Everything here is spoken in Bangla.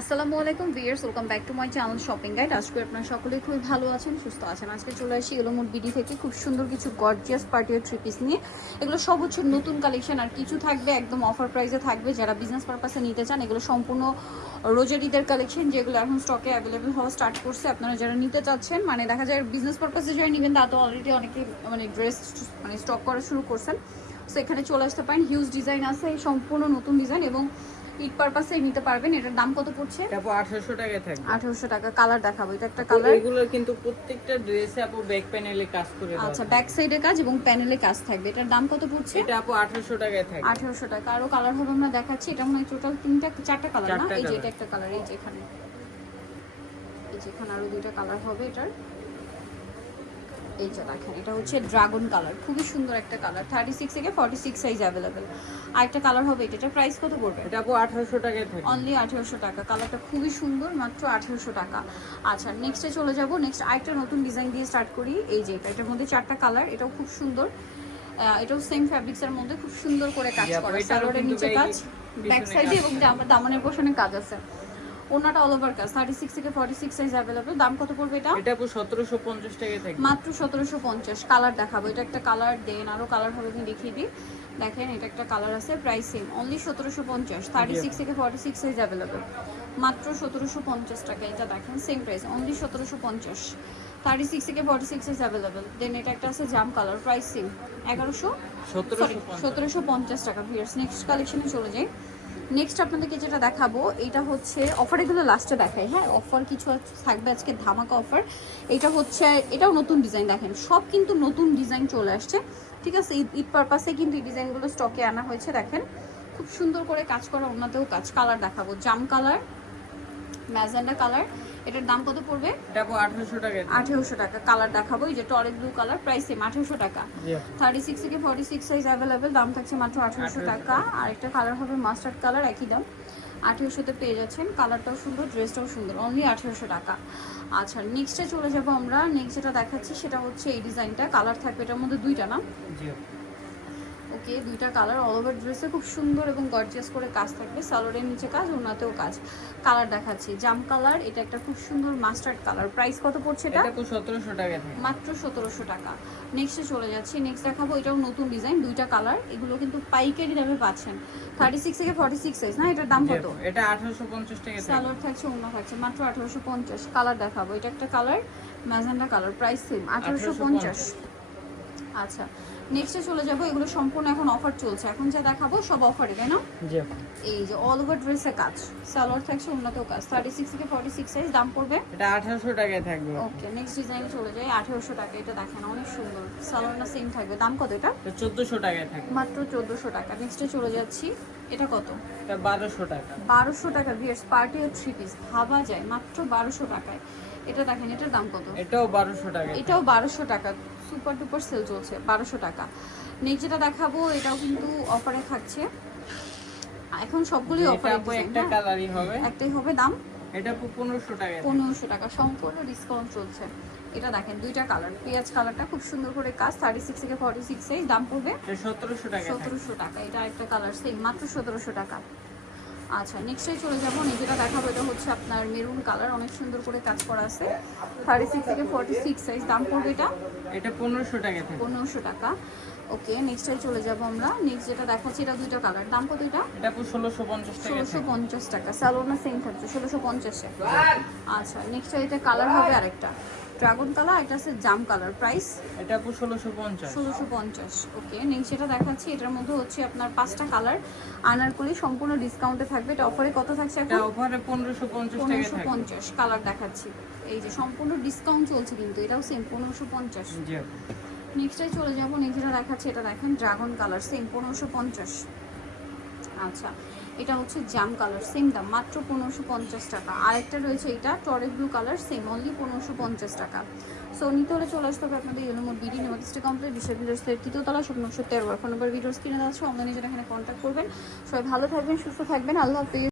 আসসালামু আলাইকুম viewers welcome back to my channel shopping guide. আজকে আপনারা সকলেই খুবই ভালো আছেন, সুস্থ আছেন। আজকে চলে আসি এলোমোট বিডি থেকে, খুব সুন্দর কিছু গর্জিয়াস পার্টির থ্রি পিস নিয়ে। এগুলো সব হচ্ছে নতুন কালেকশন আর কিছু থাকবে, একদম অফার প্রাইসে থাকবে। যারা বিজনেস পারপাসে নিতে চান, এগুলো সম্পূর্ণ রোজের ঈদের কালেকশন যেগুলো এখন স্টকে অ্যাভেলেবেল হওয়া স্টার্ট করছে। আপনারা যারা নিতে চাচ্ছেন মানে দেখা যায় বিজনেস পারপাসে যারা নেবেন তা তো অলরেডি অনেকে মানে ড্রেস মানে স্টক করা শুরু করছেন। সো এখানে চলে আসতে পারেন। হিউজ ডিজাইন আছে সম্পূর্ণ নতুন ডিজাইন এবং ঈদ পারপাসে নিতে পারবেন। এটার দাম কত পড়ছে? আপু 1800 টাকায় থাকবে। আঠারোশো টাকা কালার দেখাবো। এটা একটা কালার এগুলো কিন্তু প্রত্যেকটা ড্রেসে আপু ব্যাক প্যানেলে কাজ করে দেওয়া আচ্ছা ব্যাক সাইডে কাজ এবং প্যানেলে কাজ থাকবে। এটার দাম কত পড়ছে? এটা আপু 1800 টাকায় থাকবে। আঠারোশো টাকা। আরও কালার হবে আমরা দেখাচ্ছি। এটা মনে হয় টোটাল তিনটা চারটা কালার না? এই যে এটা একটা কালার এই যে এখানে। এই যে এখানে আরও দুইটা কালার হবে এটার। এই যে দেখেন এটা হচ্ছে ড্রাগন কালার খুবই সুন্দর একটা কালার থার্টি সিক্স থেকে ফর্টি সিক্স সাইজ অ্যাভেলেবেল আর একটা কালার হবে এটা প্রাইস কত পড়বে? এটা আপু 1800 টাকায় অনলি আঠেরোশো টাকা কালারটা খুবই সুন্দর মাত্র আঠেরোশো টাকা। আচ্ছা নেক্সটে চলে যাব নেক্সট আরেকটা নতুন ডিজাইন দিয়ে স্টার্ট করি। এই যে এটা এটার মধ্যে চারটা কালার এটাও খুব সুন্দর। এটাও সেম ফ্যাব্রিক্সের মধ্যে খুব সুন্দর করে কাজ করা সালোয়ারের নিচে কাজ ব্যাক সাইডে এবং দামানের পোর্শনে কাজ আছে। ওনাটা অল ওভার কাজ থার্টি সিক্স থেকে ফর্টি সিক্স সাইজ অ্যাভেলেবল দাম কত পড়বে এটা? এটা আপু 1750 টাকায় থাকবে। মাত্র সতেরোশো পঞ্চাশ। কালার দেখাবো। এটা একটা কালার দেন আরও কালার হবে আমি দেখিয়ে দিই। দেখেন এটা একটা কালার আছে প্রাইস সেম অনলি সতেরোশো পঞ্চাশ। থার্টি সিক্স থেকে ফর্টি সিক্স সাইজ অ্যাভেলেবল মাত্র সতেরোশো পঞ্চাশ টাকা এটা দেখেন সেম প্রাইস অনলি সতেরোশো পঞ্চাশ। থার্টি সিক্স থেকে forty six size available then এটা একটা আছে জাম কালার প্রাইস সেম এগারোশো 1750 সতেরোশো পঞ্চাশ টাকা ভিয়ার্স নেক্সট কালেকশনে চলে যাই। নেক্সট আপনাদেরকে যেটা দেখাবো, এটা হচ্ছে অফার এগুলো লাস্টে দেখাই। হ্যাঁ অফার কিছু থাকবে আজকে ধামাকা অফার। এটা হচ্ছে, এটাও নতুন ডিজাইন দেখেন। সব কিন্তু নতুন ডিজাইন চলে আসছে। ঠিক আছে, ঈদ পারপাসে কিন্তু এই ডিজাইনগুলো স্টকে আনা হয়েছে, দেখেন। খুব সুন্দর করে কাজ করা ওনাতেও কাজ। কালার দেখাবো। জাম কালার ম্যাজেন্ডা কালার এটার দাম কত পড়বে? এটা 1800 টাকায় থাকবে আঠেরোশো টাকা। কালার দেখাবো এই যে টরে ব্লু কালার প্রাইস সেম আঠেরোশো টাকা। জি আপু। থার্টি সিক্স থেকে ফর্টি সিক্স সাইজ অ্যাভেলেবেল দাম থাকছে মাত্র আঠেরোশো 1800 টাকা। আর একটা কালার হবে মাস্টার্ড কালার একই দাম। আঠেরোশোতে পেয়ে যাচ্ছেন কালারটাও সুন্দর ড্রেসটাও সুন্দর অনলি আঠেরোশো টাকা। আচ্ছা নেক্সটে চলে যাব আমরা। নেক্সট যেটা দেখাচ্ছি সেটা হচ্ছে এই ডিজাইনটা কালার থাকবে এটার মধ্যে দুইটা না। ওকে দুইটা কালার অল ওভার ড্রেসে খুব সুন্দর এবং গর্জিয়াস করে কাজ থাকবে। সালোয়ারের নিচে কাজ ওনাতেও কাজ। কালার দেখাচ্ছি। জাম কালার এটা একটা খুব সুন্দর মাস্টার্ড কালার প্রাইস কত পড়ছে এটা? এটা আপু 1700 টাকায় থাকবে মাত্র সতেরোশো টাকা। নেক্সটে চলে যাচ্ছি। নেক্সট দেখাবো এটাও নতুন ডিজাইন দুইটা কালার এগুলো কিন্তু পাইকারি দামে পাচ্ছেন। থার্টি সিক্স থেকে ফর্টি সিক্স সাইজ না? এটার দাম কত? এটা 1850 টাকায় থাকবে সালোয়ার থাকছে অন্য থাকছে। মাত্র আঠারোশো পঞ্চাশ। কালার দেখাবো। এটা একটা colour magenta colour price same আঠারোশো পঞ্চাশ। আচ্ছা। নেক্সটে চলে যাব এগুলো সম্পূর্ণ এখন অফার চলছে। এখন যা দেখাবো সব অফারে তাই না? এই যে অল ওভার ড্রেসে কাজ। সালোয়ার থাকছে উন্নত কাজ। থার্টি সিক্স থেকে ফর্টি সিক্স সাইজ দাম পড়বে? এটা 1800 টাকায় থাকবে। ওকে নেক্সট ডিজাইনে চলে যাই আঠারোশো টাকা এটা দেখেন অনেক সুন্দর। সালোয়ার না সেম থাকবে। দাম কত এটা? চোদ্দোশো টাকায় থাকবে। মাত্র চোদ্দোশো টাকা। নেক্সটে চলে যাচ্ছি। এটা কত? এটা 1200 টাকা। বারোশো টাকা ভিয়ার্স পার্টি ও থ্রি পিস। ভাবা যায় মাত্র বারোশো টাকায়। এটা দেখেন এটার দাম কত? এটাও 1200 টাকা। এটাও বারোশো টাকা। সুপার ডুপার সেল চলছে বারোশো টাকা। নেক্সট যেটা দেখাবো এটাও কিন্তু অফারে থাকছে। এখন সবগুলোই অফার অফারে একটা কালারই হবে। একটাই হবে দাম। এটা আপু 1500 টাকায় থাকবে। পনেরোশো টাকা সম্পূর্ণ ডিসকাউন্ট চলছে। এটা দেখেন দুইটা কালার পেঁয়াজ কালারটা খুব সুন্দর করে কাজ থার্টি সিক্স থেকে ফর্টি সিক্স দাম পড়বে। সতেরোশো 1700 টাকায় থাকবে সতেরোশো টাকা এটা একটা কালার সেম মাত্র সতেরোশো টাকা। আচ্ছা নেক্সটে চলে যাব। যেটা দেখাবো এটা হচ্ছে আপনার মেরুন কালার অনেক সুন্দর করে কাজ করা আছে। থার্টি সিক্স থেকে ফর্টি সিক্স সাইজ দাম পড়বে এটা? এটা 1500 টাকায় থাকবে পনেরোশো টাকা। ওকে নেক্সটে চলে যাব আমরা। নেক্সট যেটা দেখাচ্ছি এটা দুইটা কালার দাম কত এটা? এটা আপু 1650 ষোলোশো পঞ্চাশ টাকা। স্যালোনা সেম থাকছে ষোলোশো পঞ্চাশে। আচ্ছা নেক্সট এটা কালার হবে আরেকটা। ড্রাগন কালার এটা আছে জাম কালার। প্রাইস এটা আপু 1650 ষোলোশো পঞ্চাশ। ওকে নেক্সট যেটা দেখাচ্ছি এটার মধ্যে হচ্ছে আপনার পাঁচটা কালার। আনারকলি সম্পূর্ণ ডিসকাউন্টে থাকবে। এটা অফারে কত থাকছে এখন? অফারে 1550 টাকায় পনেরোশো থাকবে পঞ্চাশ কালার দেখাচ্ছি। এই যে সম্পূর্ণ ডিসকাউন্ট চলছে কিন্তু এটাও সেম পনেরোশো পঞ্চাশ। জি আপু। নেক্সটে চলে যাব নেক্সট যেটা দেখাচ্ছে এটা দেখেন ড্রাগন কালার সেম পনেরোশো পঞ্চাশ। আচ্ছা এটা হচ্ছে জাম কালার সেম দাম, মাত্র পনেরোশো পঞ্চাশ টাকা। আরেকটা রয়েছে এটা, টরে ব্লু কালার সেম অনলি পনেরোশো পঞ্চাশ টাকা। সো নিতে হলে চলে আসতে হবে আপনাদের ইউনোমোট বিডি নেমাতিস্টে কমপ্লিট বিশ্ব ভিডিওসের তৃতীয়তলা নশো তেরো ফোন নম্বর ভিডিওস কিনে দেওয়া আছে অনলাইনে যেটা এখানে কন্ট্যাক্ট করবেন। সবাই ভালো থাকবেন, সুস্থ থাকবেন, আল্লাহ হাফিজ।